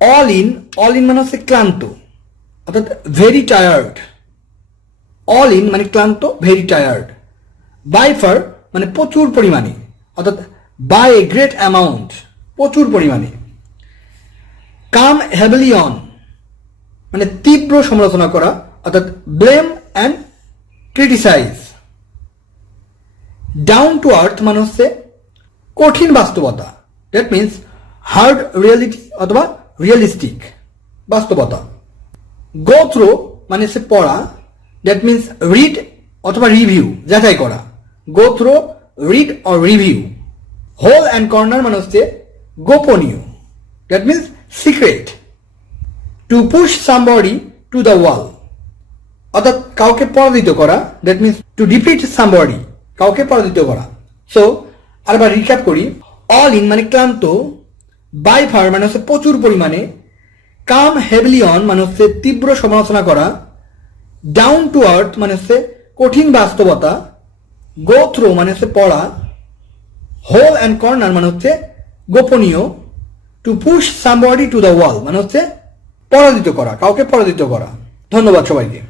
All in মানে হচ্ছে ক্লান্ত, অর্থাৎ ভেরি টায়ার্ড। অল ইন মানে ক্লান্ত, ভেরি টায়ার্ড। বাই ফার মানে প্রচুর পরিমাণে, অর্থাৎ বাই এ গ্রেট অ্যামাউন্ট, প্রচুর পরিমাণে। কাম হেভিলি অন মানে তীব্র সমালোচনা করা, অর্থাৎ blame and criticise. Down to earth মানে হচ্ছে কঠিন বাস্তবতা, দ্যাট মিনস হার্ড রিয়েলিটি অথবা রিয়েলিস্টিক বাস্তবতা। গো থ্রু মানে হচ্ছে পড়া, দ্যাট মিনস রিড অথবা রিভিউ, যাচাই করা। Go through, read or review. Hole and corner মানে হচ্ছে গোপনীয়, that means secret. To push somebody to the wall, অর্থাৎ কাউকে পরাজিত করা, that means to defeat somebody, কাউকে পরাজিত করা। সো আরেকবার রিক্যাপ করি। অল ইন মানে ক্লান্ত, বাই ফার মানে হচ্ছে প্রচুর পরিমাণে, কাম হেভিলি অন মানে হচ্ছে তীব্র সমালোচনা করা, ডাউন টু আর্থ মানে হচ্ছে কঠিন বাস্তবতা, গো থ্রু মানে হচ্ছে পড়া, হোল অ্যান্ড কর্নার মানে হচ্ছে গোপনীয়, to push somebody to the wall মানে হচ্ছে পরাজিত করা, কাউকে পরাজিত করা। ধন্যবাদ সবাইকে।